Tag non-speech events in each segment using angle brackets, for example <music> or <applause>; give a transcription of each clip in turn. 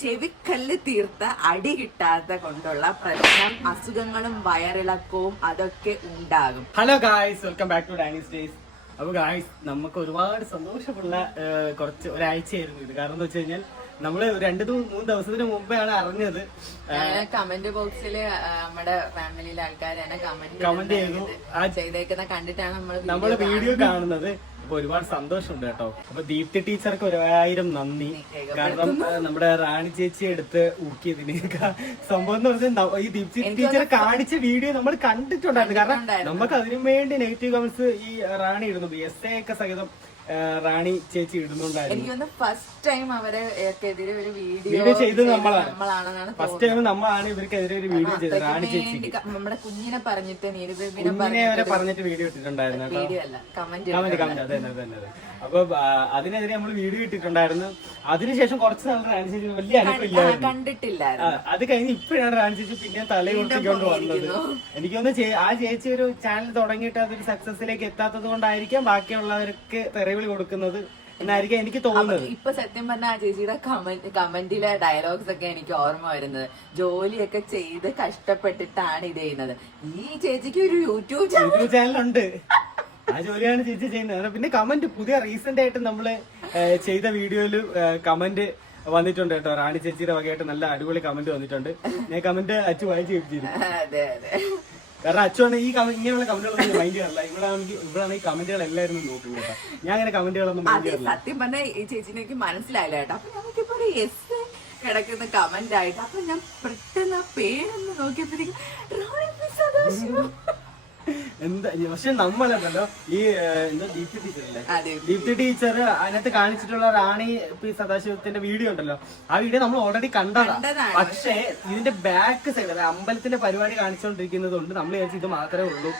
ചെവിക്കല്ല് തീർത്ത അടി കിട്ടാത്ത കൊണ്ടുള്ള പ്രശ്നം അസുഖങ്ങളും വയറിളക്കവും അതൊക്കെ ഉണ്ടാകും. Hello guys welcome back to Danees days അപ്പോൾ ഗായ്സ് നമുക്ക് ഒരുപാട് സന്തോഷമുള്ള കുറച്ച് ഒരാഴ്ചയായിരുന്നു ഇത്. കാരണം എന്താ വെച്ച് കഴിഞ്ഞാൽ നമ്മൾ രണ്ട് മൂന്ന് ദിവസത്തിന് മുമ്പാണ് അറിഞ്ഞത്. കമന്റ് ബോക്സിൽ നമ്മുടെ ഫാമിലിയിലെ ആൾക്കാർ കമന്റ് കമന്റ് ചെയ്തു. ആ- ചെയ്തേക്കുന്ന കണ്ടിട്ടാണ് നമ്മൾ നമ്മൾ വീഡിയോ കാണുന്നത്. അപ്പൊ ഒരുപാട് സന്തോഷമുണ്ട് കേട്ടോ. അപ്പൊ ദീപ്തി ടീച്ചർക്ക് ഒരായിരം നന്ദി. കാരണം നമ്മുടെ റാണി ചേച്ചി എടുത്ത് ഊക്കിയതിന്. സംഭവം എന്ന് പറഞ്ഞാൽ ഈ ദീപ്തി ടീച്ചർ കാണിച്ച വീഡിയോ നമ്മൾ കണ്ടിട്ടുണ്ടായിരുന്നു. കാരണം നമുക്ക് അതിനു വേണ്ടി നെഗറ്റീവ് കമന്റ്സ് ഈ റാണി ഇടുന്നു. എസ് എ ഒക്കെ സഹിതം റാണി ചേച്ചി ഇടുന്നുണ്ടായിരുന്നു. എനിക്കൊന്ന് ഫസ്റ്റ് ടൈം അവരെ എതിരെ ഒരു വീഡിയോ ചെയ്തത് നമ്മളാണ് ഫസ്റ്റ് ടൈം നമ്മളാണ് ഇവർക്കെതിരെ ഒരു വീഡിയോ ചെയ്തത് റാണി ചേച്ചി നമ്മുടെ കുഞ്ഞിനെ പറഞ്ഞിട്ട് കുഞ്ഞിനെ വരെ പറഞ്ഞിട്ട് വീഡിയോ ഇട്ടിട്ടുണ്ടായിരുന്നു കമന്റ് കമന്റ് അതെ അതെ അതെ അപ്പൊ അതിനെതിരെ നമ്മൾ വീഡിയോ ഇട്ടിട്ടുണ്ടായിരുന്നു. അതിനുശേഷം കുറച്ച് നാൾ റാണി ചേച്ചി വലിയ അനുഭവം കണ്ടിട്ടില്ലായിരുന്നു. അത് കഴിഞ്ഞ് ഇപ്പോഴാണ് റാണി ചേച്ചി പിന്നെ തലയുർത്തിക്കൊണ്ട് വന്നത്. എനിക്ക് തോന്നുന്നു ആ ചേച്ചി ഒരു ചാനൽ തുടങ്ങിയിട്ട് അതൊരു സക്സസിലേക്ക് എത്താത്തത് കൊണ്ടായിരിക്കാം ബാക്കിയുള്ളവർക്ക് തെറിവിളി കൊടുക്കുന്നത് എന്നായിരിക്കും എനിക്ക് തോന്നുന്നത്. ഇപ്പൊ സത്യം പറഞ്ഞ ആ ചേച്ചിയുടെ കമന്റ് കമന്റിലെ ഡയലോഗ്സ് ഒക്കെ എനിക്ക് ഓർമ്മ വരുന്നത്. ജോലിയൊക്കെ ചെയ്ത് കഷ്ടപ്പെട്ടിട്ടാണ് ഇത് ചെയ്യുന്നത്. ഈ ചേച്ചിക്ക് ഒരു യൂട്യൂബ് ചാനൽ യൂട്യൂബ് ചാനലുണ്ട്. ആ ജോലിയാണ് ചേച്ചി ചെയ്യുന്നത്. പിന്നെ കമന്റ് പുതിയ റീസെന്റ് ആയിട്ട് നമ്മൾ ചെയ്ത വീഡിയോയിൽ കമന്റ് വന്നിട്ടുണ്ട് കേട്ടോ. റാണി ചേച്ചിയുടെ വകയായിട്ട് നല്ല അടിപൊളി കമന്റ് വന്നിട്ടുണ്ട്. ഞാൻ കമന്റ് അച്ചു വായിച്ചു അതെ കാരണം അച്ഛനാണ് ഈ ഇങ്ങനെയുള്ള കമന്റുകളൊന്നും മൈൻഡ് ചെയ്യാറില്ല ഇവിടെ ആണെങ്കിൽ ഇവിടെയാണ് ഈ കമന്റുകൾ എല്ലാവരും നോക്കി കേട്ടോ ഞാൻ അങ്ങനെ കമന്റുകളൊന്നും മൈൻഡ് ചെയ്യാറില്ല സത്യം പറഞ്ഞ ഈ ചേച്ചിനെ എനിക്ക് മനസ്സിലായില്ല കേട്ടോ അപ്പൊ നമുക്കിപ്പോ ഒരു എസ് കിടക്കുന്ന കമന്റ് ആയിട്ട് അപ്പൊ ഞാൻ പെട്ടെന്ന് ആ പേരൊന്ന് നോക്കിയപ്പോഴേക്കും. സദാശിവം. എന്താ പക്ഷെ നമ്മളല്ലോ ഈ എന്താ ദീപ്തി അതെ ദീപ്തി ടീച്ചർ അതിനകത്ത് കാണിച്ചിട്ടുള്ള റാണി പി സദാശിവത്തിന്റെ വീഡിയോ ഉണ്ടല്ലോ. ആ വീഡിയോ നമ്മൾ ഓൾറെഡി കണ്ടതാണ്. പക്ഷേ ഇതിന്റെ ബാക്ക് സൈഡ് അമ്പലത്തിന്റെ പരിപാടി കാണിച്ചുകൊണ്ടിരിക്കുന്നത് കൊണ്ട് നമ്മൾ വിചാരിച്ചു ഇത് മാത്രമേ ഉള്ളൂ.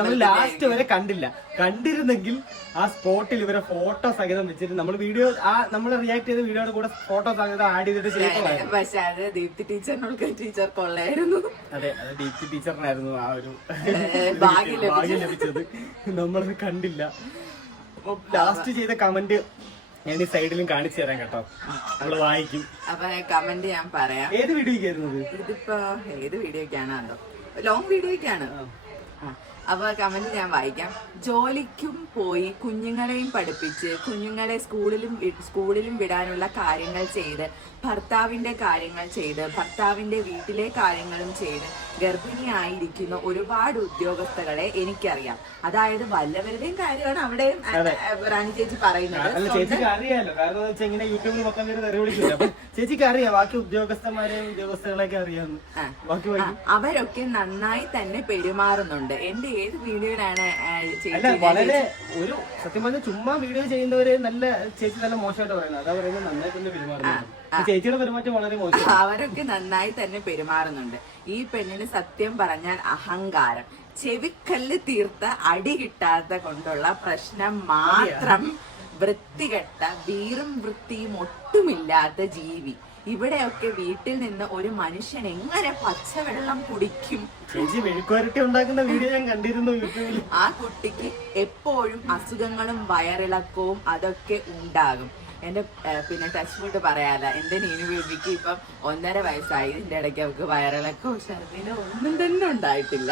നമ്മൾ ലാസ്റ്റ് വരെ കണ്ടില്ല. കണ്ടിരുന്നെങ്കിൽ ആ സ്പോട്ടിൽ ഇവരെ ഫോട്ടോ സഹിതം വെച്ചിട്ട് നമ്മൾ വീഡിയോ ആ നമ്മൾ റിയാക്ട് ചെയ്ത വീഡിയോയുടെ കൂടെ ഫോട്ടോ സഹിതം ആഡ് ചെയ്തിട്ട് പക്ഷെ അത് ദീപ്തി ടീച്ചറിനോട് ടീച്ചർ കൊള്ളായിരുന്നു. അതെ അത് ദീപ്തി ടീച്ചറിനായിരുന്നു ആ ഒരു ഭാഗ്യം <laughs> ലഭിച്ചത്. നമ്മളത് കണ്ടില്ല. ലാസ്റ്റ് ചെയ്ത കമന്റ് ഞാൻ ഈ സൈഡിലും കാണിച്ചു തരാം കേട്ടോ. നമ്മൾ വായിക്കും. അപ്പൊ കമന്റ് ഞാൻ പറയാം. ഏത് വീഡിയോ കയറുന്നത് ഇതിപ്പോ ഏത് വീഡിയോക്കാണ് ലോങ് വീഡിയോക്കാണ് ആ, അപ്പൊ കമന്റ് ഞാൻ വായിക്കാം. ജോലിക്കും പോയി കുഞ്ഞുങ്ങളെയും പഠിപ്പിച്ച് കുഞ്ഞുങ്ങളെ സ്കൂളിലും സ്കൂളിലും വിടാനുള്ള കാര്യങ്ങൾ ചെയ്ത് ഭർത്താവിന്റെ കാര്യങ്ങൾ ചെയ്ത് ഭർത്താവിന്റെ വീട്ടിലെ കാര്യങ്ങളും ചെയ്ത് ഗർഭിണിയായിരിക്കുന്ന ഒരുപാട് ഉദ്യോഗസ്ഥകളെ എനിക്കറിയാം. അതായത് വല്ലവരുടെയും കാര്യമാണ് അവിടെ റാണി ചേച്ചി പറയുന്നത്. ചേച്ചിക്ക് അറിയാലോ. കാരണം എന്താ വെച്ചാൽ ഇങ്ങനെ യൂട്യൂബിൽ മൊത്തം പേര് തെറി വിളിക്കില്ല? അപ്പൊ ചേച്ചിക്ക് അറിയാം ബാക്കി ഉദ്യോഗസ്ഥന്മാരെയും ഉദ്യോഗസ്ഥകളെയൊക്കെ അറിയാമെന്ന് അവരൊക്കെ നന്നായി തന്നെ പെരുമാറുന്നുണ്ട്. എന്റെ ഏത് വീഡിയോയിലാണ് ചേച്ചി വളരെ ഒരു സത്യം പറഞ്ഞാൽ ചുമ്മാ വീഡിയോ ചെയ്യുന്നവര് നല്ല ചേച്ചി നല്ല മോശമായിട്ട് പറയുന്നത്. അതാ പറയുന്നത് നന്നായി തന്നെ പെരുമാറുന്നത് ചേച്ചിയുടെ പെരുമാറ്റം വളരെ മോശം. <laughs> അവരൊക്കെ നന്നായി തന്നെ പെരുമാറുന്നുണ്ട്. ഈ പെണ്ണിന് സത്യം പറഞ്ഞാൽ അഹങ്കാരം. ചെവിക്കല്ല് തീർത്ത അടി കിട്ടാത്ത കൊണ്ടുള്ള പ്രശ്നം മാത്രം വൃത്തികെട്ട വീറും വൃത്തിയും ഒട്ടുമില്ലാത്ത ജീവി. ഇവിടെയൊക്കെ വീട്ടിൽ നിന്ന് ഒരു മനുഷ്യൻ എങ്ങനെ പച്ചവെള്ളം കുടിക്കും? ഉണ്ടാക്കുന്ന വീഡിയോ ഞാൻ കണ്ടിരുന്നു യൂട്യൂബിൽ. ആ കുട്ടിക്ക് എപ്പോഴും അസുഖങ്ങളും വയറിളക്കവും അതൊക്കെ ഉണ്ടാകും. എന്റെ ഏഹ്, പിന്നെ ടച്ച് ഫുഡ് പറയാല്ല. എന്റെ നീനു ബേബിക്ക് ഇപ്പം ഒന്നര വയസ്സായി. ഇതിന്റെ ഇടയ്ക്ക് അവൾക്ക് വയറിളക്കോ ഛർദിനും ഒന്നും തന്നെ ഉണ്ടായിട്ടില്ല.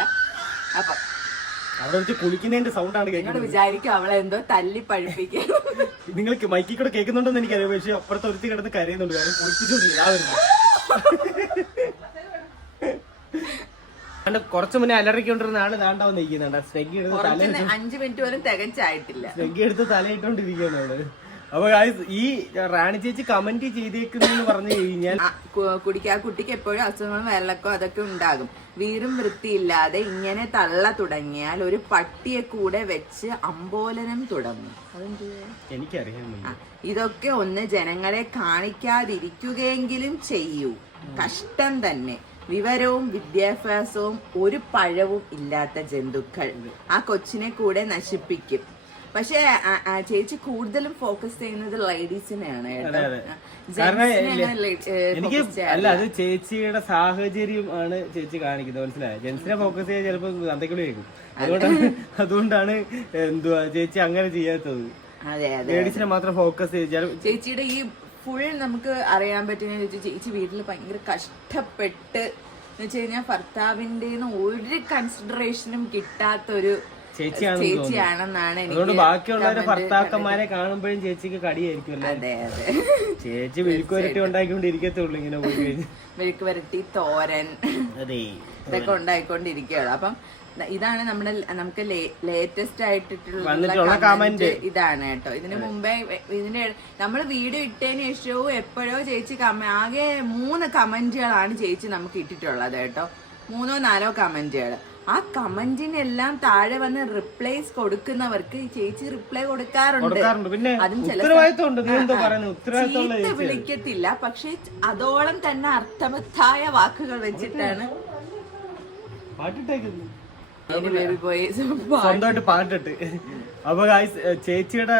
അപ്പൊ അവിടെ വെച്ച് കുളിക്കുന്നതിന്റെ കേൾക്കുന്നത്. വിചാരിക്കും അവളെ എന്തോ തല്ലി പഴിപ്പിക്കും നിങ്ങൾക്ക് മൈക്കിൽ കൂടെ കേൾക്കുന്നുണ്ടെന്ന് എനിക്കറിയാം. പക്ഷെ അപ്പുറത്തെ ഒരുത്തി കിടന്ന് കരയുന്നുണ്ട്. കാരണം കുളിപ്പിച്ചോണ്ടില്ല അണ്ട് കുറച്ച് മുന്നേ അലറിക്കൊണ്ടിരുന്ന ആൾ ദാണ്ടാവുന്ന നിൽക്കുന്നുണ്ട് സ്നെഗി എടുത്ത് അഞ്ചു മിനിറ്റ് വരെ തികച്ചായിട്ടില്ല. സ്നെഗി എടുത്ത് തലയിട്ടോണ്ടിരിക്കുകയാണ് അവൾ. അപ്പൊ ഈ റാണി ചേച്ചി കമന്റ് ചെയ്തേക്കുന്നു പറഞ്ഞു കഴിഞ്ഞാൽ കുടിക്കാ കുട്ടിക്ക് എപ്പോഴും അസുഖങ്ങളും വെള്ളക്കോ അതൊക്കെ ഉണ്ടാകും. വീറും വൃത്തിയില്ലാതെ ഇങ്ങനെ തള്ള തുടങ്ങിയാൽ ഒരു പട്ടിയെ കൂടെ വെച്ച് അമ്പോലനം തുടങ്ങും. എനിക്കറിയാം. ഇതൊക്കെ ഒന്ന് ജനങ്ങളെ കാണിക്കാതിരിക്കുകയെങ്കിലും ചെയ്യൂ. കഷ്ടം തന്നെ. വിവരവും വിദ്യാഭ്യാസവും ഒരു പഴവും ഇല്ലാത്ത ജന്തുക്കൾ ആ കൊച്ചിനെ കൂടെ നശിപ്പിക്കും. പക്ഷെ ചേച്ചി കൂടുതലും ഫോക്കസ് ചെയ്യുന്നത് ലേഡീസിനെയാണ് എനിക്ക് അല്ല അത് ചേച്ചിയുടെ സാഹചര്യം ആണ് ചേച്ചി കാണിക്കുന്നത് മനസ്സിലായോ? ജെൻസിനെ ഫോക്കസ് ചെയ്യാൻ ചിലപ്പോ അന്തക്കുള്ളി കേൾക്കും. അതുകൊണ്ടാണ് അതുകൊണ്ടാണ് എന്തുവാ ചേച്ചി അങ്ങനെ ചെയ്യാത്തത്. ലേഡീസിനെ മാത്രം ഫോക്കസ് ചെയ്ത് ചേച്ചിയുടെ ഈ ഫുൾ നമുക്ക് അറിയാൻ പറ്റുന്ന ചേച്ചി വീട്ടിൽ ഭയങ്കര കഷ്ടപ്പെട്ട് എന്ന് വെച്ച് കഴിഞ്ഞാൽ ഭർത്താവിന്റെ ഒരു കൺസിഡറേഷനും കിട്ടാത്തൊരു ചേച്ചിയാണെന്നാണ് അതുകൊണ്ട് ബാക്കിയുള്ളവരെ ഭർത്താക്കന്മാരെ കാണുമ്പോഴും ചേച്ചിക്ക് കടിയായിരിക്കും അല്ലേ വരട്ടി ചേച്ചി വിഴുക്കുവരട്ടി ഉണ്ടാക്കിക്കൊണ്ടിരിക്കത്തുള്ളൂ ഇങ്ങനെ പോയി കഴിഞ്ഞ്. മെഴുക്ക് വരട്ടി തോരൻ. അതെ ഇതൊക്കെ ഉണ്ടായിക്കൊണ്ടിരിക്കുകയുള്ളു അപ്പം ഇതാണ് നമ്മുടെ നമുക്ക് ലേറ്റസ്റ്റ് ആയിട്ടുള്ള comment ഇതാണ് കേട്ടോ. ഇതിന് മുമ്പേ ഇതിന്റെ നമ്മൾ വീഡിയോ ഇട്ടതിന് ശേഷവും എപ്പോഴോ ചേച്ചി ആകെ മൂന്ന് കമന്റുകളാണ് ചേച്ചി നമുക്ക് ഇട്ടിട്ടുള്ളത് കേട്ടോ. മൂന്നോ നാലോ കമന്റുകൾ ആ കമന്റിനെല്ലാം താഴെ വന്ന് റിപ്ലൈസ് കൊടുക്കുന്നവർക്ക് ചേച്ചി റിപ്ലൈ കൊടുക്കാറുണ്ട്. അതും ചീത്ത വിളിക്കത്തില്ല. പക്ഷെ അതോളം തന്നെ അർത്ഥവത്തായ വാക്കുകൾ വെച്ചിട്ടാണ്. സ്വന്തമായിട്ട് പാട്ടിട്ട്. അപ്പൊ ചേച്ചിയുടെ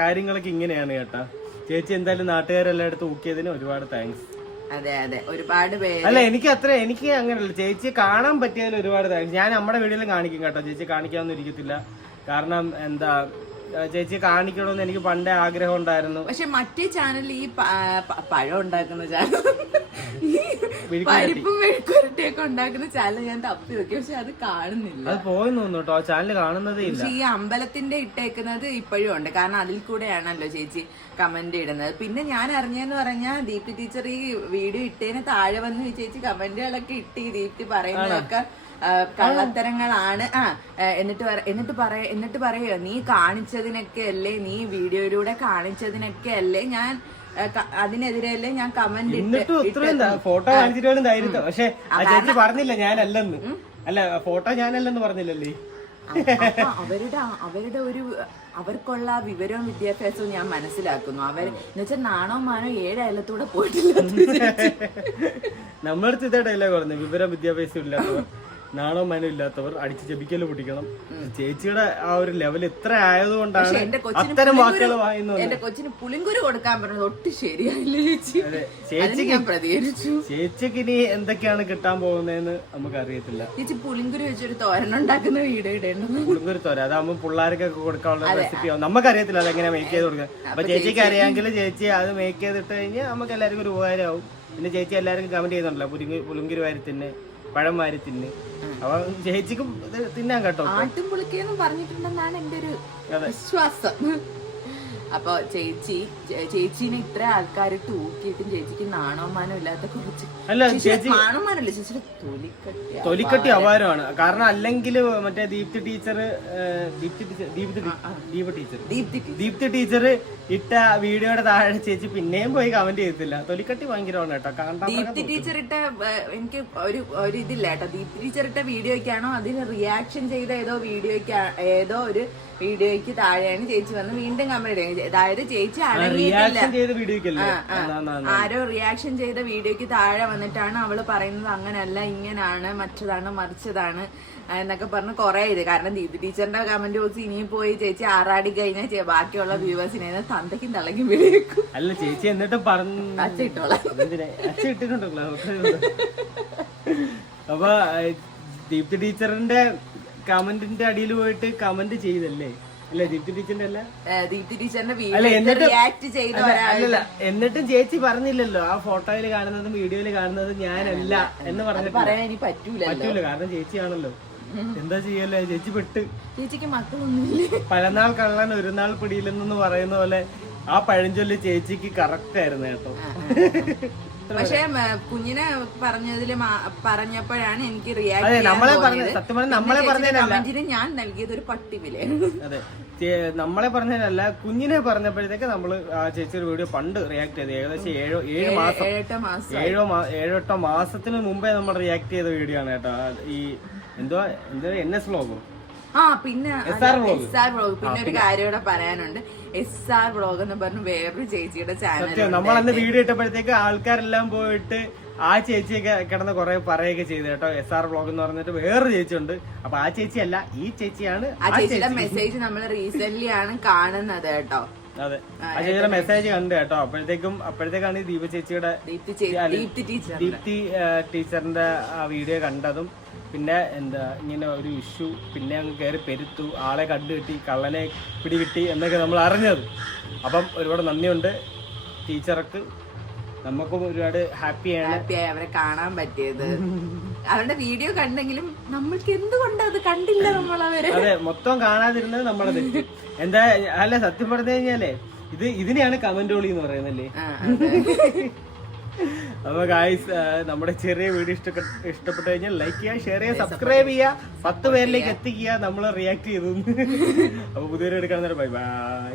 കാര്യങ്ങളൊക്കെ ഇങ്ങനെയാണ് കേട്ടാ. ചേച്ചി എന്തായാലും നാട്ടുകാരെല്ലായിടത്തും ഊക്കിയതിന് ഒരുപാട് താങ്ക്സ് അതെ അതെ. ഒരുപാട് പേര് അല്ല എനിക്ക് അത്ര എനിക്ക് അങ്ങനെയല്ല. ചേച്ചി കാണാൻ പറ്റിയതിൽ ഒരുപാട് ഞാൻ നമ്മുടെ വീഡിയോയിൽ കാണിക്കും കേട്ടോ. ചേച്ചി കാണിക്കാനൊന്നും ഇരിക്കത്തില്ല. കാരണം എന്താ ചേച്ചി കാണിക്കണമെന്ന് എനിക്ക് പണ്ടേ ആഗ്രഹം ഉണ്ടായിരുന്നു. പക്ഷെ മറ്റേ ചാനലിൽ ഈ പഴം ഉണ്ടാക്കുന്ന ചാനൽ. പരിപ്പും മെഴുക്കുരട്ടിയൊക്കെ ഉണ്ടാക്കുന്ന ചാനൽ ഞാൻ തപ്പി നോക്കി. പക്ഷെ അത് കാണുന്നില്ല. അത് പോയെന്ന് തോന്നുന്നു കേട്ടോ. ചാനൽ കാണുന്നതേ ഇല്ല. പക്ഷെ ഈ അമ്പലത്തിന്റെ ഇട്ടേക്കുന്നത് ഇപ്പോഴും ഉണ്ട്. കാരണം അതിൽ കൂടെയാണല്ലോ ചേച്ചി കമന്റ് ഇടുന്നത്. പിന്നെ ഞാൻ അറിഞ്ഞെന്ന് പറഞ്ഞാൽ ദീപ്തി ടീച്ചർ ഈ വീഡിയോ ഇട്ടതിന് താഴെ വന്ന് ചേച്ചി കമന്റുകളൊക്കെ ഇട്ട് ഈ ദീപ്തി പറയുന്നതൊക്കെ കള്ളത്തരങ്ങളാണ്. ആ എന്നിട്ട് പറ- എന്നിട്ട് പറയ എന്നിട്ട് പറയുക നീ കാണിച്ചതിനൊക്കെ അല്ലേ? നീ വീഡിയോയിലൂടെ കാണിച്ചതിനൊക്കെ അല്ലേ? ഞാൻ അതിനെതിരെയല്ലേ ഞാൻ കമന്റ് ഇട്ട് എന്നിട്ടും ഇത്രയും ഫോട്ടോ കാണിച്ചിട്ട് പക്ഷെ ചേച്ചി പറഞ്ഞില്ല ഞാനല്ലെന്ന്. അല്ല ഫോട്ടോ ഞാനല്ലെന്ന് പറഞ്ഞില്ലല്ലേ? അവരുടെ അവരുടെ ഒരു അവർക്കുള്ള വിവരവും വിദ്യാഭ്യാസവും ഞാൻ മനസ്സിലാക്കുന്നു. അവർ എന്നുവെച്ചാൽ നാണോ മാനോ ഏഴ് അയലത്തൂടെ പോയിട്ടില്ല. <laughs> നമ്മളടുത്ത് ഇതേ ഡയലോഗ് പറഞ്ഞു വിവരം വിദ്യാഭ്യാസം ഇല്ലാത്തവർ നാണോ മനം ഇല്ലാത്തവർ അടിച്ച് ജപിക്കൽ പൊട്ടിക്കണം. ചേച്ചിയുടെ ആ ഒരു ലെവൽ ഇത്ര ആയതുകൊണ്ടാണ് അത്തരം വാക്കുകൾ വായിക്കുന്നത് എന്റെ കൊച്ചിന് പുളിങ്കുരു കൊടുക്കാൻ പറഞ്ഞത് ഒട്ടും ശരിയായില്ല ചേച്ചി. ചേച്ചിക്ക് പ്രതികരിച്ചു. ചേച്ചിക്ക് ഇനി എന്തൊക്കെയാണ് കിട്ടാൻ പോകുന്നതെന്ന് നമുക്ക് അറിയത്തില്ല ചേച്ചി പുളിങ്കുരു വെച്ചൊരു തോരൻ ഉണ്ടാക്കുന്ന വീഡിയോ ഇടേണ്ടത് കുടുംബൊരു തോര അതാകുമ്പോൾ പിള്ളേർക്കൊക്കെ കൊടുക്കാനുള്ള റെസിപ്പി ആവും. നമുക്കറിയത്തില്ല അതെങ്ങനെ മേക്ക് ചെയ്ത് കൊടുക്കാൻ. അപ്പൊ ചേച്ചിക്ക് അറിയാമെങ്കിൽ ചേച്ചി അത് മേക്ക് ചെയ്തിട്ട് കഴിഞ്ഞാൽ നമുക്ക് എല്ലാവർക്കും ഒരു ഉപകാരമാവും. പിന്നെ ചേച്ചി എല്ലാവർക്കും കമന്റ് ചെയ്യുന്നുണ്ടല്ലോ തിന്ന്. പഴം വാരി തിന്ന്. അപ്പൊ ചേച്ചിക്കും തിന്നാൻ കേട്ടോ ആട്ടും പുളിക്കെന്നും പറഞ്ഞിട്ടുണ്ടെന്നാണ് എന്റെ ഒരു വിശ്വാസം. അപ്പൊ ചേച്ചി ചേച്ചീനെ ഇത്ര ആൾക്കാർ തൂക്കിയിട്ടും ചേച്ചിക്ക് നാണവമാനം ഇല്ലാത്ത കുറച്ച് നാണോമാനല്ല ചേച്ചിയുടെ തൊലിക്കട്ടി തൊലിക്കട്ടി അപാരമാണ്. കാരണം അല്ലെങ്കിൽ മറ്റേ Deepthi teacher Deepthi teacher Deepthi Deepa teacher. Deepthi Deepthi teacher ഇട്ട വീഡിയോയുടെ താഴെ ചേച്ചി പിന്നെയും പോയി കമന്റ് ചെയ്തില്ല തൊലിക്കട്ടി ഭയങ്കരമാണ് കേട്ടോ. കാരണം ദീപ്തി ടീച്ചർ ഇട്ട എനിക്ക് ഒരു ഒരു ഇതില്ല കേട്ടോ. ദീപ്തി ടീച്ചർ ഇട്ട വീഡിയോയ്ക്കാണോ അതിന് റിയാക്ഷൻ ചെയ്ത ഏതോ വീഡിയോയ്ക്ക് ഏതോ ഒരു വീഡിയോയ്ക്ക് താഴെയാണ് ചേച്ചി വന്ന് വീണ്ടും കമന്റ് അതായത് ചേച്ചി അടങ്ങിയിട്ടില്ല. ആരോ റിയാക്ഷൻ ചെയ്ത വീഡിയോക്ക് താഴെ വന്നിട്ടാണ് അവൾ പറയുന്നത് അങ്ങനല്ല ഇങ്ങനാണ് മറ്റതാണ് മറിച്ചതാണ് എന്നൊക്കെ പറഞ്ഞ് കുറെ ഇത്. കാരണം ദീപ് ടീച്ചറിന്റെ കമന്റ് ബോക്സ് ഇനിയും പോയി ചേച്ചി ആറാടി കഴിഞ്ഞാൽ ബാക്കിയുള്ള വ്യൂവേഴ്സിനെ തന്തയ്ക്കും തള്ളയ്ക്കും വിളിയേക്കും. അല്ല ചേച്ചി എന്നിട്ട് പറഞ്ഞു അപ്പൊ ദീപ്തി ടീച്ചറിന്റെ കമന്റിന്റെ അടിയിൽ പോയിട്ട് കമന്റ് ചെയ്തല്ലേ? ദീപ്തി ടീച്ചറിന്റെ വീഡിയോ റിയാക്ട് ചെയ്ത എന്നിട്ടും ചേച്ചി പറഞ്ഞില്ലല്ലോ ആ ഫോട്ടോയിൽ കാണുന്നതും വീഡിയോയിൽ കാണുന്നതും ഞാനല്ല എന്ന് പറഞ്ഞിട്ട് പറയാൻ ഇനി പറ്റൂലല്ലോ. പറ്റൂല കാരണം ചേച്ചിയാണല്ലോ. എന്താ ചെയ്യല്ലേ ചേച്ചി പെട്ട്. ചേച്ചിക്ക് മക്കളൊന്നുമില്ല? പലനാൾ കള്ളൻ ഒരു നാൾ പിടിയില്ലെന്ന് പറയുന്ന പോലെ ആ പഴഞ്ചൊല്ല് ചേച്ചിക്ക് കറക്റ്റ് ആയിരുന്നു കേട്ടോ. പക്ഷെ കുഞ്ഞിനെ പറഞ്ഞതിൽ പറഞ്ഞപ്പോഴാണ് എനിക്ക് റിയാക്ട് നമ്മളെ. സത്യം പറഞ്ഞ നമ്മളെ പറഞ്ഞതല്ല ഞാൻ നൽകിയത് ഒരു പട്ടി വിലയാണ് അതെ. നമ്മളെ പറഞ്ഞതല്ല കുഞ്ഞിനെ പറഞ്ഞപ്പോഴത്തേക്ക് നമ്മൾ ആ ചേച്ചിയുടെ വീഡിയോ പണ്ട് റിയാക്ട് ചെയ്ത് ഏകദേശം ഏഴോ ഏഴ് മാസം ഏഴോ ഏഴെട്ടോ മാസത്തിന് മുമ്പേ നമ്മൾ റിയാക്ട് ചെയ്ത വീഡിയോ ആണ് കേട്ടോ. ഈ എന്തോ എന്തോ എൻ എസ് വ്ലോഗോ ആ പിന്നെ. എസ് ആർ വ്ളോഗ് പിന്നെ ഒരു കാര്യം കൂടെ പറയാനുണ്ട്. എസ് ആർ വ്ളോഗ് എന്ന് പറഞ്ഞു വേറൊരു ചേച്ചിയുടെ ചാനൽ നമ്മൾ അന്ന് വീഡിയോ ഇട്ടപ്പോഴത്തേക്ക് ആൾക്കാരെല്ലാം പോയിട്ട് ആ ചേച്ചിയൊക്കെ കിടന്ന് കുറെ പറയുകയൊക്കെ ചെയ്തു കേട്ടോ. എസ് ആർ വ്ലോഗ് എന്ന് പറഞ്ഞിട്ട് വേറൊരു ചേച്ചി ഉണ്ട് അപ്പൊ ആ ചേച്ചി അല്ല ഈ ചേച്ചിയാണ് ആ ആ ചേച്ചിയുടെ മെസ്സേജ് നമ്മൾ റീസെന്റ് ആണ് കാണുന്നത് കേട്ടോ. അതെ. ചേച്ചിയുടെ മെസ്സേജ് കണ്ടു കേട്ടോ. അപ്പോഴത്തേക്കും അപ്പോഴത്തേക്കാണ് ഈ ദീപ ചേച്ചിയുടെ ദീപ്തി ടീച്ചറിന്റെ ആ വീഡിയോ കണ്ടതും പിന്നെ എന്താ ഇങ്ങനെ ഒരു ഇഷ്യൂ പിന്നെ അങ്ങ് കയറി പെരുത്തു. ആളെ കണ്ടുകിട്ടി കള്ളനെ പിടികിട്ടി എന്നൊക്കെ നമ്മൾ അറിഞ്ഞത്. അപ്പം ഒരുപാട് നന്ദിയുണ്ട് ടീച്ചർക്ക്. നമുക്കും ഒരുപാട് ഹാപ്പിയാണ് ഹാപ്പിയായി അവരെ കാണാൻ പറ്റിയത്. അവരുടെ വീഡിയോ കണ്ടെങ്കിലും നമ്മൾക്ക് എന്തുകൊണ്ട് അത് കണ്ടില്ല നമ്മൾ അവരെ? അതെ മൊത്തം കാണാതിരുന്നത് നമ്മളെ തെറ്റ്. എന്താ അല്ല സത്യം പറഞ്ഞു കഴിഞ്ഞാലേ ഇത് ഇതിനെയാണ് കമന്റോളി എന്ന് പറയുന്നല്ലേ. അപ്പൊ ഗായ്സ് നമ്മുടെ ചെറിയ വീഡിയോ ഇഷ്ടപ്പെട്ട ഇഷ്ടപ്പെട്ടു കഴിഞ്ഞാൽ ലൈക്ക് ചെയ്യുക ഷെയർ ചെയ്യുക സബ്സ്ക്രൈബ് ചെയ്യുക. പത്ത് പേരിലേക്ക് എത്തിക്കുക നമ്മൾ റിയാക്ട് ചെയ്തു. അപ്പൊ പുതിയൊരു എടുക്കാൻ ബൈ ബൈ